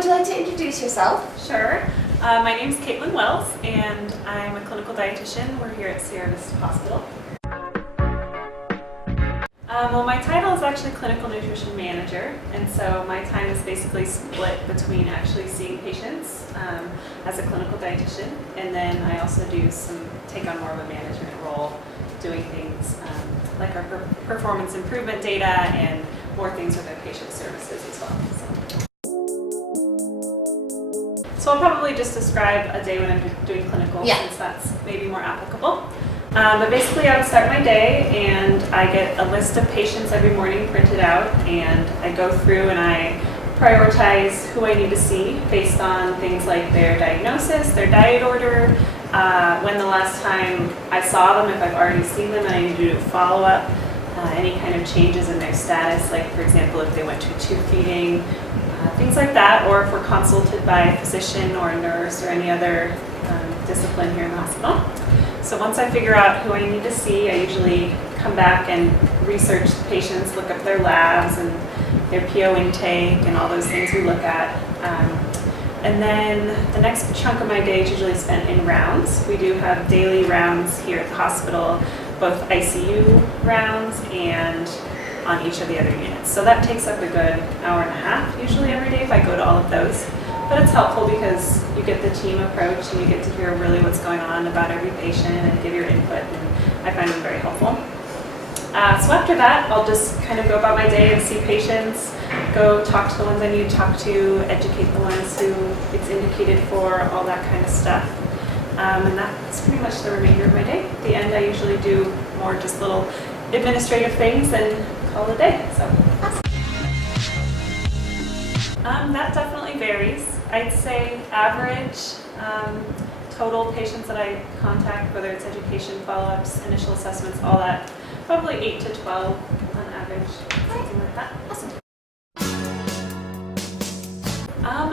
would you like to introduce yourself? Sure. My name is Caitlin Wells, and I'm a clinical dietitian. We're here at Sierra Vista Hospital. Well, my title is actually Clinical Nutrition Manager, and so my time is basically split between actually seeing patients as a clinical dietitian, and then I also take on more of a management role, doing things like our performance improvement data and more things with our patient services as well. So I'll probably just describe a day when I'm doing clinical, since that's maybe more applicable. But basically I would start my day and I get a list of patients every morning printed out, and I go through and I prioritize who I need to see based on things like their diagnosis, their diet order, when the last time I saw them, if I've already seen them and I need to do a follow-up, any kind of changes in their status, like for example if they went to tube feeding, things like that, or if we're consulted by a physician or a nurse or any other discipline here in the hospital. So once I figure out who I need to see, I usually come back and research the patients, look up their labs and their PO intake and all those things we look at. And then the next chunk of my day is usually spent in rounds. We do have daily rounds here at the hospital, both ICU rounds and on each of the other units. So that takes up a good hour and a half usually every day if I go to all of those. But it's helpful because you get the team approach and you get to hear really what's going on about every patient and give your input, and I find them very helpful. So after that, I'll just kind of go about my day and see patients, go talk to the ones I need to talk to, educate the ones who it's indicated for, all that kind of stuff. And that's pretty much the remainder of my day. At the end, I usually do more just little administrative things and call it a day. So that definitely varies. I'd say average total patients that I contact, whether it's education, follow-ups, initial assessments, all that, probably 8 to 12 on average, something like that. Awesome.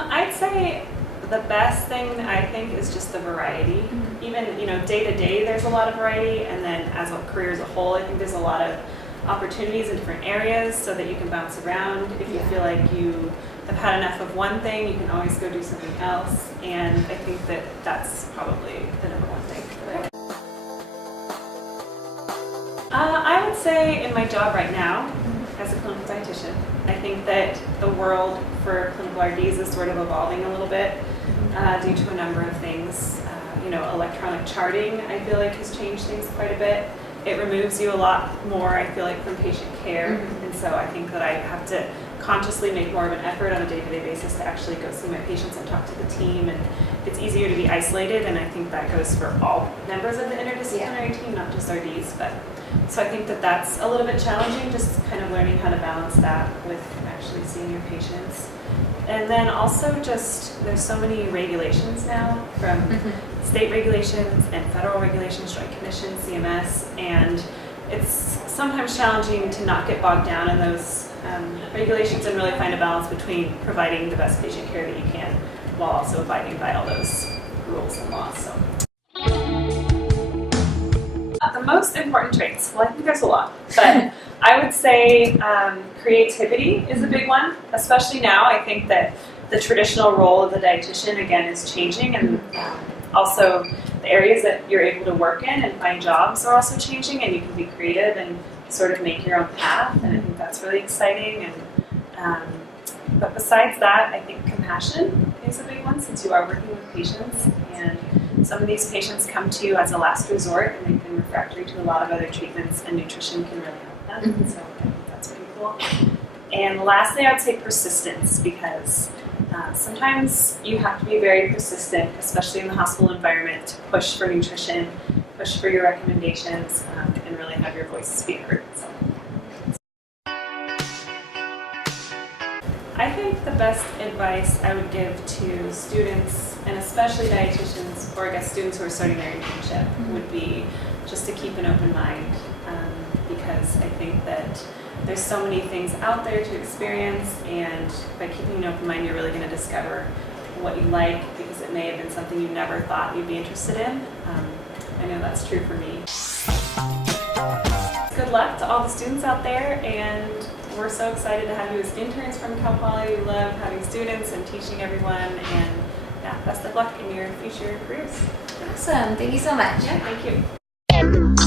I'd say the best thing I think is just the variety. Even day to day there's a lot of variety, and then as a career as a whole I think there's a lot of opportunities in different areas so that you can bounce around. If you feel like you have had enough of one thing, you can always go do something else, and I think that that's probably the number one thing. I would say in my job right now as a clinical dietitian, I think that the world for clinical RDs is sort of evolving a little bit due to a number of things. Electronic charting I feel like has changed things quite a bit. It removes you a lot more, I feel like, from patient care, and so I think that I have to consciously make more of an effort on a day-to-day basis to actually go see my patients and talk to the team, and it's easier to be isolated, and I think that goes for all members of the interdisciplinary team, not just RDs. So I think that that's a little bit challenging, just kind of learning how to balance that with actually seeing your patients. And then also just, there's so many regulations now, from state regulations and federal regulations, Joint Commission, CMS, and it's sometimes challenging to not get bogged down in those regulations and really find a balance between providing the best patient care that you can while also abiding by all those rules and laws. So the most important traits, well, I think there's a lot, but I would say creativity is a big one, especially now. I think that the traditional role of the dietitian, again, is changing, and also the areas that you're able to work in and find jobs are also changing, and you can be creative and sort of make your own path, and I think that's really exciting. But besides that, I think compassion is a big one, since you are working with patients, and some of these patients come to you as a last resort, and they've been refractory to a lot of other treatments, and nutrition can really help them. So I think that's pretty cool. And lastly, I would say persistence, because sometimes you have to be very persistent, especially in the hospital environment, to push for nutrition, push for your recommendations, and really have your voices be heard. So I think the best advice I would give to students, and especially dietitians, or I guess students who are starting their internship, would be just to keep an open mind, because I think that there's so many things out there to experience, and by keeping an open mind, you're really going to discover what you like, because it may have been something you never thought you'd be interested in. I know that's true for me. Good luck to all the students out there, and we're so excited to have you as interns from Cal Poly. We love having students and teaching everyone, and yeah, best of luck in your future careers. Awesome. Thank you so much. Yeah, thank you.